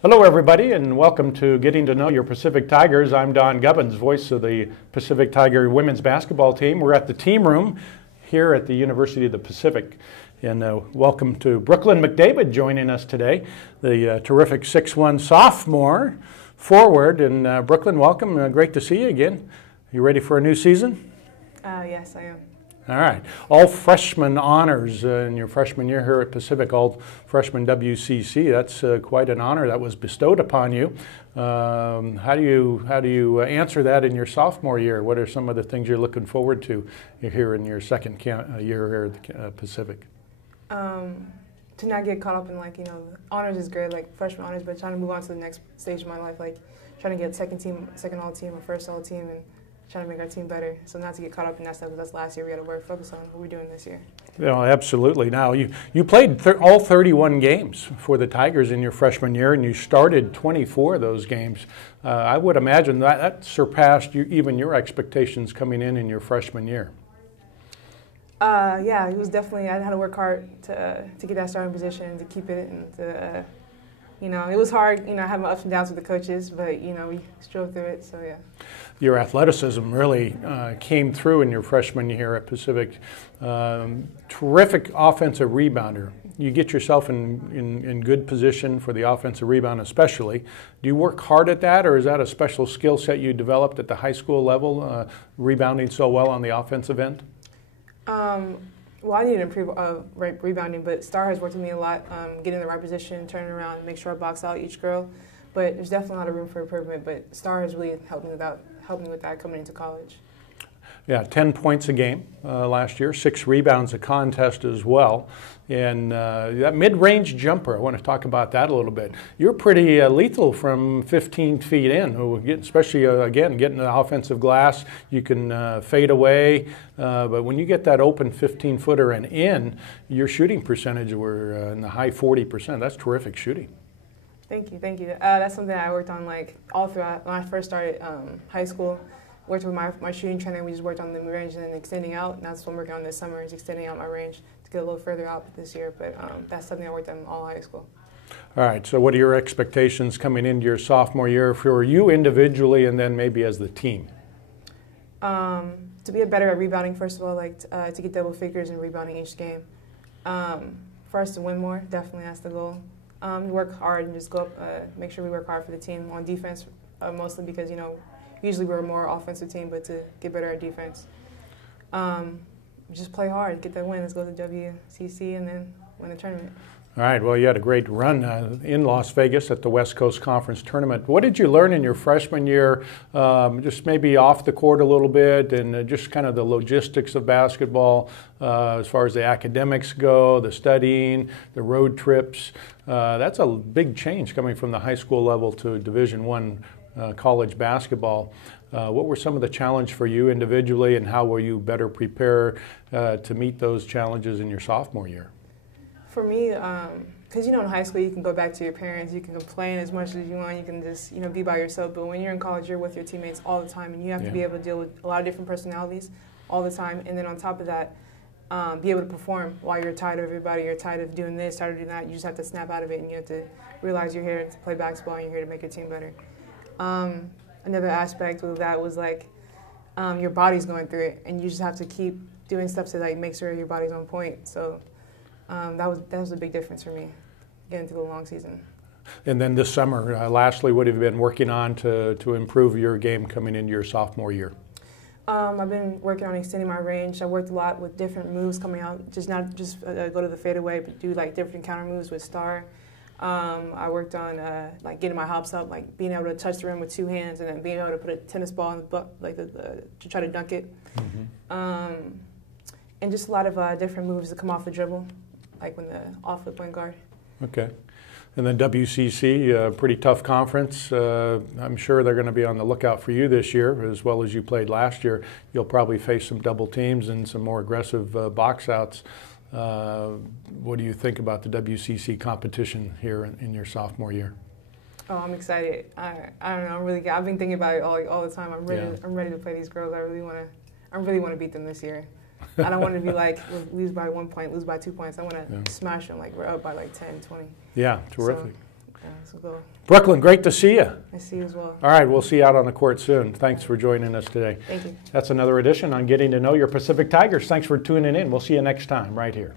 Hello everybody, and welcome to Getting to Know Your Pacific Tigers. I'm Don Gubbins, voice of the Pacific Tiger women's basketball team. We're at the team room here at the University of the Pacific. And welcome to Brooklyn McDavid joining us today, the terrific 6'1" sophomore forward. And Brooklyn, welcome. Great to see you again. You ready for a new season? Yes, I am. All right. All freshman honors in your freshman year here at Pacific, all freshman WCC. That's quite an honor that was bestowed upon you. How do you answer that in your sophomore year? What are some of the things you're looking forward to here in your second year here at the Pacific? To not get caught up in honors is great, like freshman honors, but trying to move on to the next stage of my life, like trying to get second all team or first all team, and trying to make our team better. So not to get caught up in that stuff, because that's last year. We got to focus on what we're doing this year. Yeah, absolutely. Now, you played all 31 games for the Tigers in your freshman year, and you started 24 of those games. I would imagine that surpassed even your expectations coming in your freshman year. Yeah, it was definitely, I had to work hard to get that starting position, to keep it, and to, it was hard, I had my ups and downs with the coaches, but, we strove through it, so yeah. Your athleticism really came through in your freshman year at Pacific. Terrific offensive rebounder. You get yourself in good position for the offensive rebound especially. Do you work hard at that, or is that a special skill set you developed at the high school level, rebounding so well on the offensive end? Well, I need to improve rebounding, but Star has worked with me a lot, getting in the right position, turning around, make sure I box out each girl. But there's definitely a lot of room for improvement, but Star has really helped me with that coming into college. Yeah, 10 points a game last year, 6 rebounds a contest as well. And that mid-range jumper, I want to talk about that a little bit. You're pretty lethal from 15 feet in, especially, again, getting the offensive glass. You can fade away, but when you get that open 15-footer and in, your shooting percentage were in the high 40%. That's terrific shooting. Thank you, thank you. That's something I worked on all throughout when I first started high school. Worked with my shooting trainer. We just worked on the mid-range and then extending out. And that's what I'm working on this summer, is extending out my range to get a little further out this year. But that's something I worked on all high school. All right. So what are your expectations coming into your sophomore year for you individually, and then maybe as the team? To be better at rebounding, first of all, to get double figures in rebounding each game. For us to win more, definitely that's the goal. Work hard and just go up, make sure we work hard for the team on defense, mostly because, usually we're a more offensive team, but to get better at defense. Just play hard, get that win. Let's go to WCC and then win the tournament. All right, well, you had a great run in Las Vegas at the West Coast Conference Tournament. What did you learn in your freshman year, just maybe off the court a little bit, and just kind of the logistics of basketball as far as the academics go, the studying, the road trips? That's a big change coming from the high school level to Division I college basketball. What were some of the challenges for you individually, and how will you better prepare to meet those challenges in your sophomore year? For me, because in high school you can go back to your parents, you can complain as much as you want, you can just be by yourself. But when you're in college, you're with your teammates all the time, and you have to be able to deal with a lot of different personalities all the time. And then on top of that, be able to perform while you're tired of everybody, you're tired of doing this, tired of doing that. You just have to snap out of it, and you have to realize you're here to play basketball and you're here to make your team better. Another aspect of that was your body's going through it, and you just have to keep doing stuff to make sure your body's on point. So that was a big difference for me, getting through the long season. And then this summer, lastly, what have you been working on to improve your game coming into your sophomore year? I've been working on extending my range. I worked a lot with different moves coming out, not just go to the fadeaway, but do different counter moves with Star. I worked on getting my hops up, being able to touch the rim with 2 hands, and then being able to put a tennis ball in the butt, to try to dunk it. Mm-hmm. And just a lot of different moves to come off the dribble, when the off the point guard. Okay. And then WCC, pretty tough conference. I'm sure they're going to be on the lookout for you this year, as well as you played last year. You'll probably face some double teams and some more aggressive box outs. What do you think about the WCC competition here in your sophomore year? Oh, I'm excited. I don't know. I've been thinking about it all the time. I'm ready to play these girls. I really want to beat them this year. I don't want to be lose by 1 point, lose by 2 points. I want to smash them we're up by 10, 20. Yeah, terrific. So go. Brooklyn, great to see you. I see you as well. All right, we'll see you out on the court soon. Thanks for joining us today. Thank you. That's another edition on Getting to Know Your Pacific Tigers. Thanks for tuning in. We'll see you next time right here.